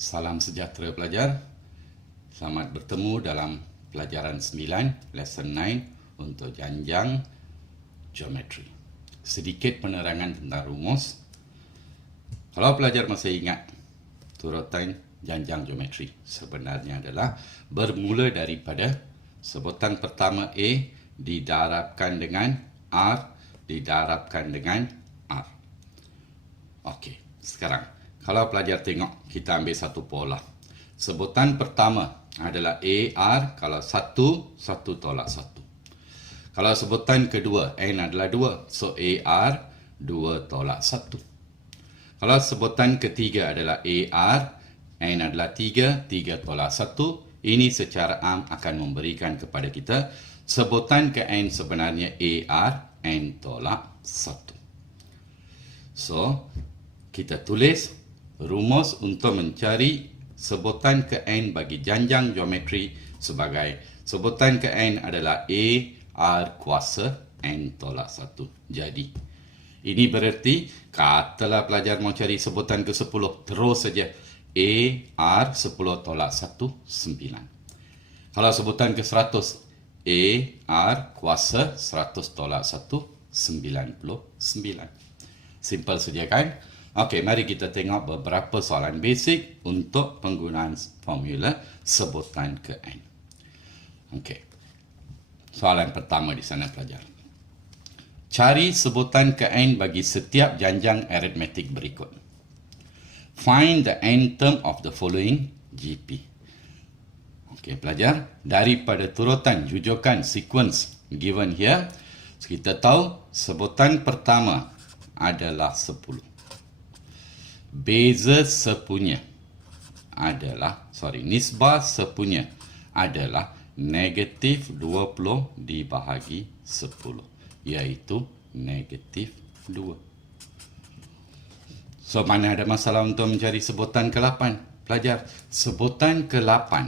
Salam sejahtera pelajar. Selamat bertemu dalam pelajaran 9, lesson 9 untuk janjang geometri. Sedikit penerangan tentang rumus. Kalau pelajar masih ingat, turutan janjang geometri sebenarnya adalah bermula daripada sebutan pertama A didarabkan dengan R didarabkan dengan R. Okey, sekarang kalau pelajar tengok, kita ambil satu pola. Sebutan pertama adalah AR, kalau 1, 1 tolak 1. Kalau sebutan kedua, N adalah 2. So, AR, 2 tolak 1. Kalau sebutan ketiga adalah AR, N adalah 3, 3 tolak 1. Ini secara am akan memberikan kepada kita sebutan ke N sebenarnya AR, N tolak 1. So, kita tulis rumus untuk mencari sebutan ke N bagi janjang geometri sebagai sebutan ke N adalah A R kuasa N tolak 1. Jadi, ini bererti katalah pelajar mau cari sebutan ke 10, terus saja A R 10 tolak 1, 9. Kalau sebutan ke 100, A R kuasa 100 tolak 1, 99. Simple saja kan? Okey, mari kita tengok beberapa soalan basic untuk penggunaan formula sebutan ke N. Okey. Soalan pertama di sana pelajar. Cari sebutan ke N bagi setiap janjang aritmetik berikut. Find the N term of the following GP. Okey, pelajar, daripada turutan jujukan sequence given here, kita tahu sebutan pertama adalah 10. Beza sepunya adalah, nisbah sepunya adalah negatif 20 dibahagi 10, iaitu negatif 2. So, mana ada masalah untuk mencari sebutan ke-8? Pelajar, sebutan ke-8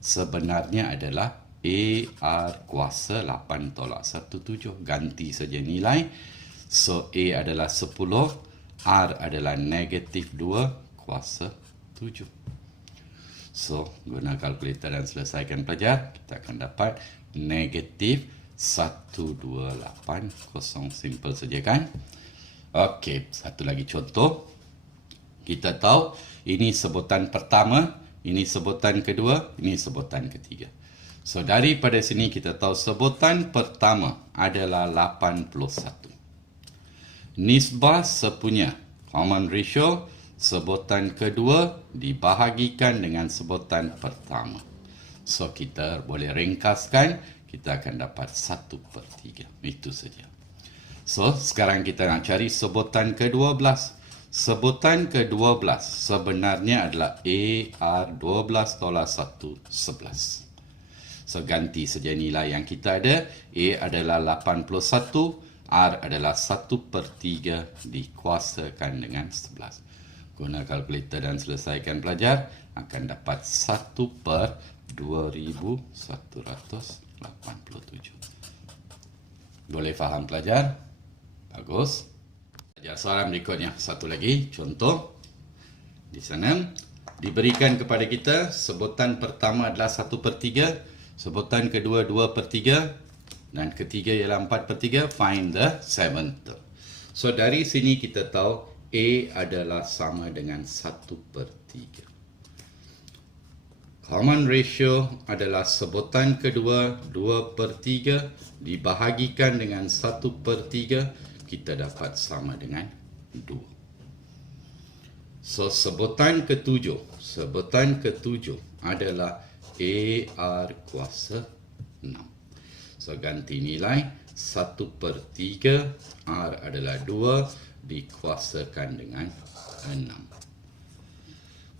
sebenarnya adalah AR kuasa 8 tolak 1, 7. Ganti saja nilai. So, A adalah 10, R adalah negatif 2 kuasa 7. So, guna kalkulator dan selesaikan pelajar, kita akan dapat negatif 1280. Simple saja kan? Okey, satu lagi contoh. Kita tahu ini sebutan pertama, ini sebutan kedua, ini sebutan ketiga. So, daripada sini kita tahu sebutan pertama adalah 81. Nisbah sepunya, common ratio, sebutan kedua dibahagikan dengan sebutan pertama. So, kita boleh ringkaskan, kita akan dapat 1/3. Itu saja. So, sekarang kita nak cari sebutan ke-12. Sebutan ke-12 sebenarnya adalah AR 12 tolak 1, 11. So, ganti saja nilai yang kita ada. A adalah 81. R adalah 1/3 dikuasakan dengan 11. Guna kalkulator dan selesaikan pelajar, akan dapat 1/2187. Boleh faham pelajar? Bagus. Pelajar, soalan berikutnya. Satu lagi, contoh. Di sana, diberikan kepada kita sebutan pertama adalah 1/3, sebutan kedua 2/3, dan ketiga ialah 4/3. Find the seventh term. So, dari sini kita tahu A adalah sama dengan 1/3. Common ratio adalah sebutan kedua 2/3 dibahagikan dengan 1/3, kita dapat sama dengan 2. So, sebutan ketujuh adalah AR kuasa 6. So, ganti nilai 1/3, R adalah 2 dikuasakan dengan 6.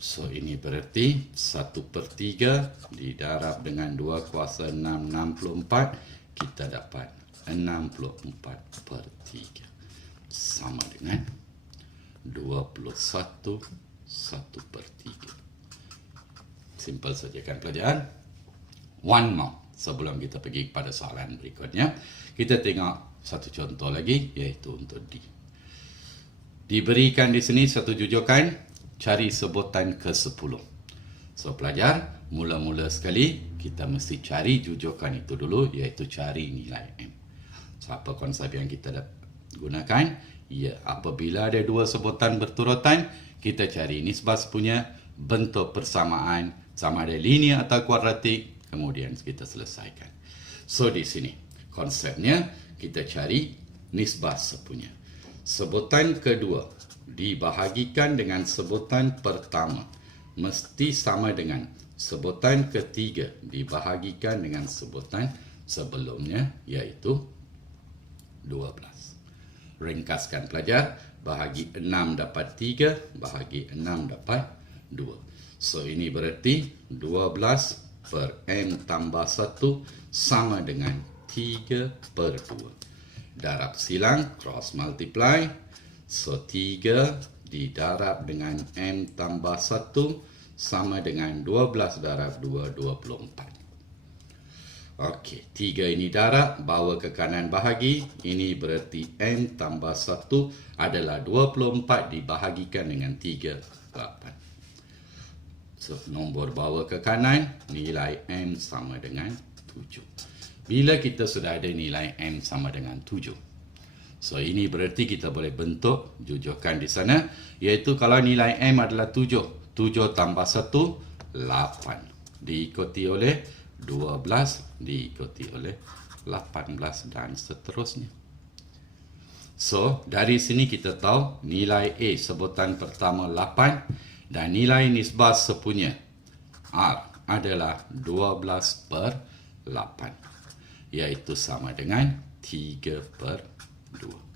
So, ini berarti 1/3 didarab dengan 2 kuasa 6, 64. Kita dapat 64/3. Sama dengan 21 1/3. Simple saja kan pelajar? One more. Sebelum kita pergi kepada soalan berikutnya, kita tengok satu contoh lagi, iaitu untuk D. Diberikan di sini satu jujukan cari sebutan ke-10. So, pelajar, mula-mula sekali, kita mesti cari jujukan itu dulu, iaitu cari nilai M. So, apa konsep yang kita gunakan? Ya, apabila ada dua sebutan berturutan, kita cari nisbah punya bentuk persamaan, sama ada linear atau kuadratik, kemudian kita selesaikan. So, di sini, konsepnya, kita cari nisbah punya. Sebutan kedua dibahagikan dengan sebutan pertama mesti sama dengan sebutan ketiga dibahagikan dengan sebutan sebelumnya, iaitu 12. Ringkaskan pelajar, bahagi 6 dapat 3, bahagi 6 dapat 2. So, ini berarti 12 per M tambah 1 sama dengan 3 per 2. Darab silang, cross multiply. So, 3 didarab dengan M tambah 1 sama dengan 12 darab 2, 24. Okey, 3 ini darab, bawa ke kanan bahagi. Ini berarti M tambah 1 adalah 24 dibahagikan dengan 3, 8. So, nombor bawa ke kanan, nilai M sama dengan 7. Bila kita sudah ada nilai M sama dengan 7, so, ini berarti kita boleh bentuk jujukan di sana, iaitu kalau nilai M adalah 7, 7 tambah 1, 8. Diikuti oleh 12, diikuti oleh 18 dan seterusnya. So, dari sini kita tahu nilai A sebutan pertama 8 dan nilai nisbah sepunya R adalah 12 per 8, iaitu sama dengan 3 per 2.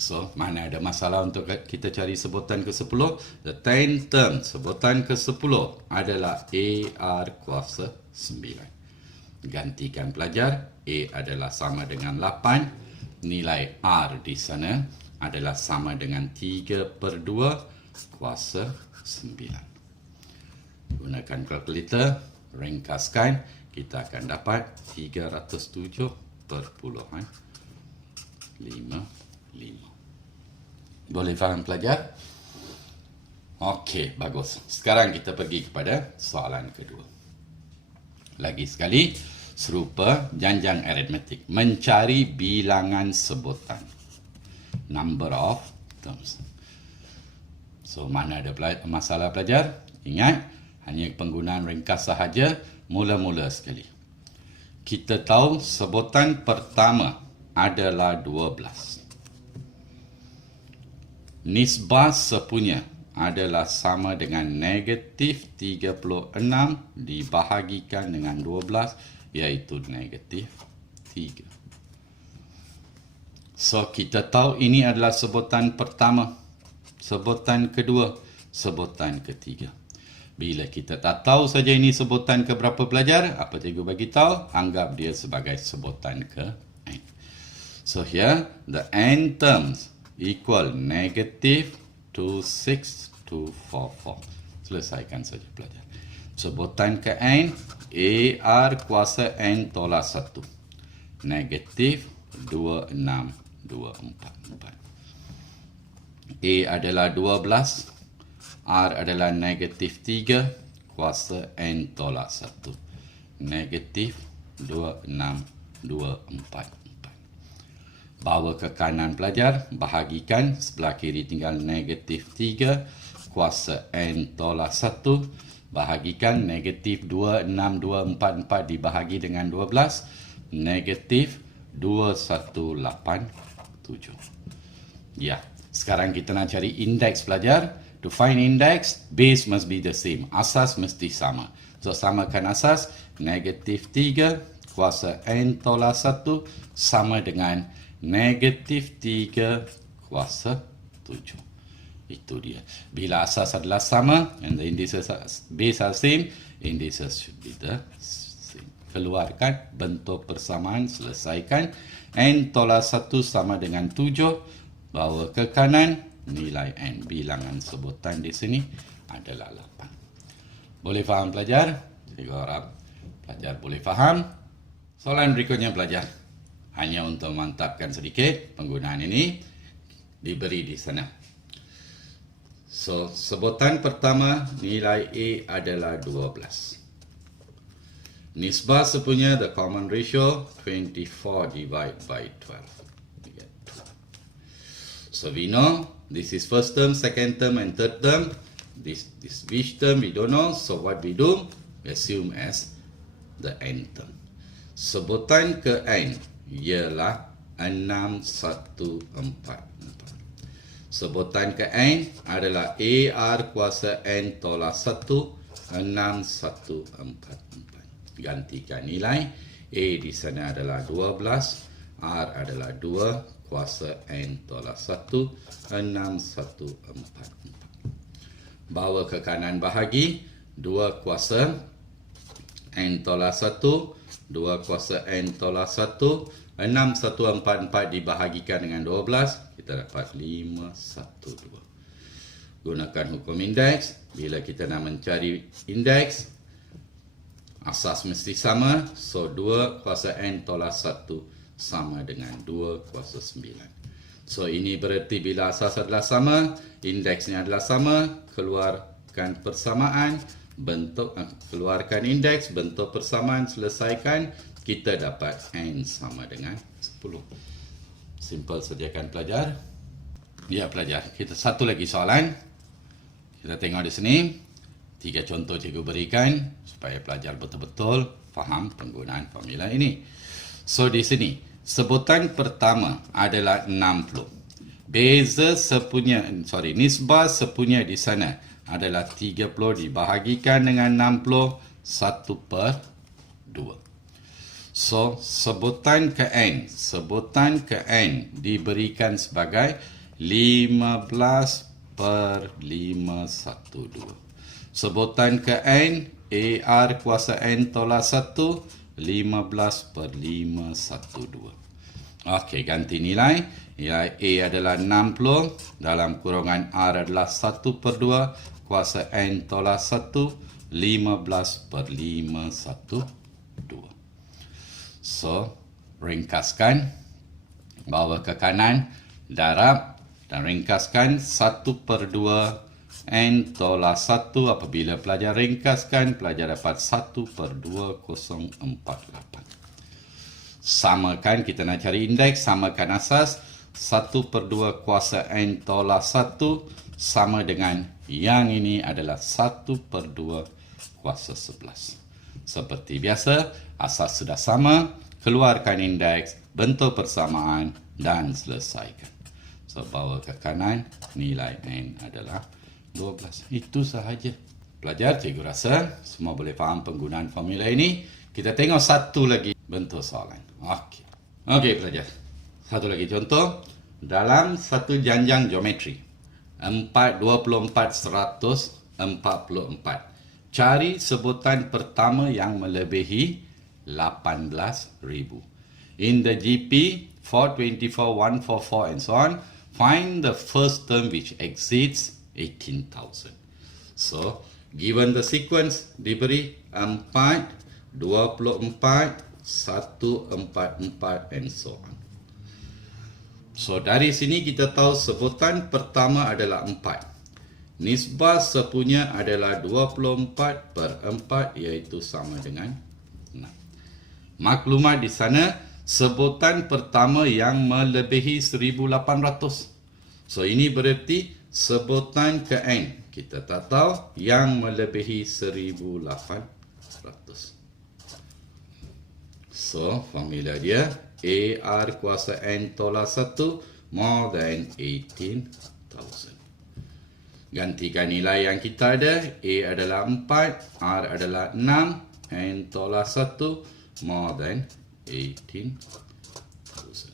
So, mana ada masalah untuk kita cari sebutan ke-10? The 10 term sebutan ke-10 adalah AR kuasa 9. Gantikan pelajar, A adalah sama dengan 8. Nilai R di sana adalah sama dengan 3 per 2 kuasa 9. Gunakan kalkulator, ringkaskan, kita akan dapat 307.55. Boleh faham pelajar? Okey, bagus. Sekarang kita pergi kepada soalan kedua. Lagi sekali, serupa janjang aritmetik. Mencari bilangan sebutan. Number of terms. So, mana ada masalah pelajar? Ingat, hanya penggunaan ringkas sahaja, mula-mula sekali. Kita tahu sebutan pertama adalah 12. Nisbah sepunya adalah sama dengan negatif 36 dibahagikan dengan 12, iaitu negatif 3. So, kita tahu ini adalah sebutan pertama, sebutan kedua, sebutan ketiga. Bila kita tak tahu saja ini sebutan ke berapa pelajar, apa cikgu bagi tahu? Anggap dia sebagai sebutan ke N. So here, the N terms equal negative 26244. Selesaikan saja pelajar. Sebutan ke N, AR kuasa N tolak 1. Negatif 26244. A adalah 12. R adalah negatif 3 kuasa N tolak 1. Negatif 26244. Bawa ke kanan pelajar, bahagikan, sebelah kiri tinggal negatif 3 kuasa N tolak 1. Bahagikan negatif 26244 dibahagi dengan 12. Negatif 2187. Ya, sekarang kita nak cari indeks pelajar. To find index, base must be the same. Asas mesti sama. So, samakan asas. Negatif 3 kuasa N tolak 1 sama dengan negatif 3 kuasa 7. Itu dia. Bila asas adalah sama, and the indices base are same, indices should be the same. Keluarkan bentuk persamaan, selesaikan. N tolak 1 sama dengan 7. Bawa ke kanan. Nilai N, bilangan sebutan di sini adalah 8. Boleh faham pelajar? Saya harap pelajar boleh faham. Soalan berikutnya pelajar. Hanya untuk memantapkan sedikit penggunaan ini diberi di sana. So, sebutan pertama nilai A adalah 12. Nisbah sepunya, the common ratio, 24 divided by 12. We get 2. So, we know this is first term, second term, and third term. This which term we don't know. So, what we do? We assume as the n term. Sebutan ke n ialah 6144. Sebutan ke n adalah AR kuasa n tolak 1, 6144. Gantikan nilai. A di sana adalah 12, R adalah 2, kuasa n tolak 1, 6144. Bawa ke kanan bahagi, 2 kuasa n tolak 1, 2 kuasa n tolak 1, 6144 dibahagikan dengan 12, kita dapat 512. Gunakan hukum indeks. Bila kita nak mencari indeks, asas mesti sama. So, 2 kuasa n tolak 1 sama dengan 2 kuasa 9. So, ini bererti bila asas adalah sama, indeksnya adalah sama, keluarkan persamaan, keluarkan indeks, bentuk persamaan, selesaikan, kita dapat n sama dengan 10. Simple, sediakan pelajar. Ya pelajar, kita satu lagi soalan. Kita tengok di sini. 3 contoh cikgu berikan supaya pelajar betul-betul faham penggunaan formula ini. So di sini, sebutan pertama adalah 60. Nisbah sepunya di sana adalah 30 dibahagikan dengan 60, 1/2. So, sebutan ke n diberikan sebagai 15/512. Sebutan ke n, AR kuasa n tolak 1, 15/512. Okey, ganti nilai. Ya, A adalah 60, dalam kurungan R adalah 1/2, kuasa n tolak 1, 15/512. So, ringkaskan, bawa ke kanan, darab dan ringkaskan 1/2 n tolak 1. Apabila pelajar ringkaskan, pelajar dapat 1/2048. Samakan, kita nak cari indeks, samakan asas. 1/2 kuasa n tolak 1 sama dengan yang ini adalah 1/2 kuasa 11. Seperti biasa, asas sudah sama, keluarkan indeks, bentuk persamaan dan selesaikan. So, bawa ke kanan, nilai n adalah 12. Itu sahaja. Pelajar, cikgu rasa semua boleh faham penggunaan formula ini. Kita tengok satu lagi bentuk soalan. Okey pelajar. Satu lagi contoh. Dalam satu janjang geometri, 24, 144. Cari sebutan pertama yang melebihi 18,000. In the GP 424, 144 and so on, find the first term which exceeds 18,000. So, given the sequence, diberi 4, 24, 144 and so on. So, dari sini kita tahu sebutan pertama adalah 4. Nisbah sepunya adalah 24/4, iaitu sama dengan 6. Maklumat di sana, sebutan pertama yang melebihi 1800. So, ini bererti sebutan ke n. Kita tak tahu yang melebihi 1800. So, formula dia, AR kuasa n tolak 1 more than 18,000. Gantikan nilai yang kita ada. A adalah 4, R adalah 6, n tolak 1 more than 18,000.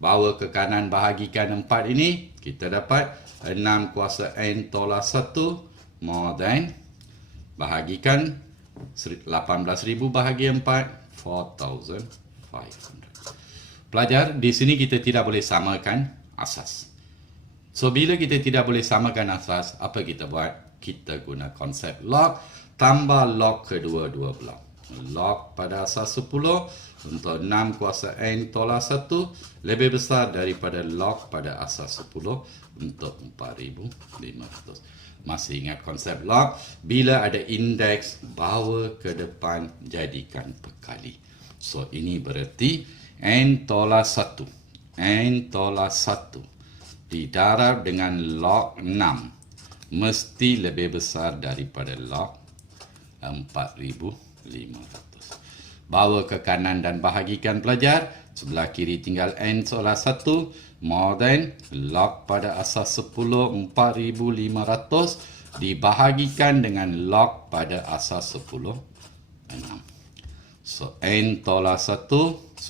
Bawa ke kanan, bahagikan 4 ini, kita dapat 6 kuasa n tolak 1 more than, bahagikan 18,000 bahagi 4, 4,500. Pelajar, di sini kita tidak boleh samakan asas. So, bila kita tidak boleh samakan asas, apa kita buat? Kita guna konsep log, tambah log kedua-dua belah. log pada asas 10 untuk 6 kuasa N tolak 1 lebih besar daripada log pada asas 10 untuk 4,500. Masih ingat konsep log? Bila ada indeks, bawa ke depan, jadikan perkali. So, ini berarti N tolak 1. N tolak 1 didarab dengan log 6 mesti lebih besar daripada log 4,500. Bawa ke kanan dan bahagikan pelajar. Sebelah kiri tinggal N tolak 1 more than log pada asas 10 4,500 dibahagikan dengan log pada asas 10 6. So, N tolak 1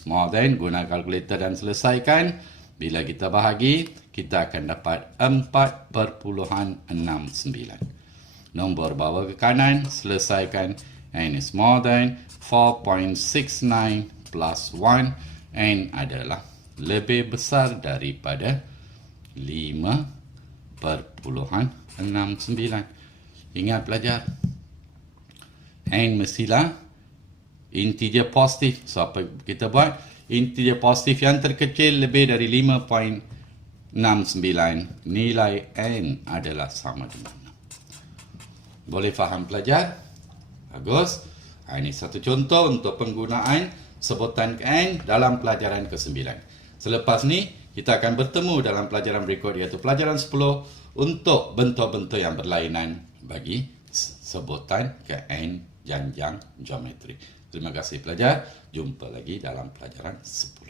more than, guna kalkulator dan selesaikan. Bila kita bahagi, kita akan dapat 4,69. Nombor bawa ke kanan, selesaikan. N is more than 4.69 plus 1. N adalah lebih besar daripada 5.69. Ingat pelajar, N mestilah integer positif. So, apa kita buat? Integer positif yang terkecil lebih dari 5.69. Nilai N adalah sama dengan 6. Boleh faham pelajar? Bagus. Ini satu contoh untuk penggunaan sebutan N dalam pelajaran ke-9. Selepas ni, kita akan bertemu dalam pelajaran berikut iaitu pelajaran 10 untuk bentuk-bentuk yang berlainan bagi sebutan ke N janjang geometri. Terima kasih pelajar. Jumpa lagi dalam pelajaran 10.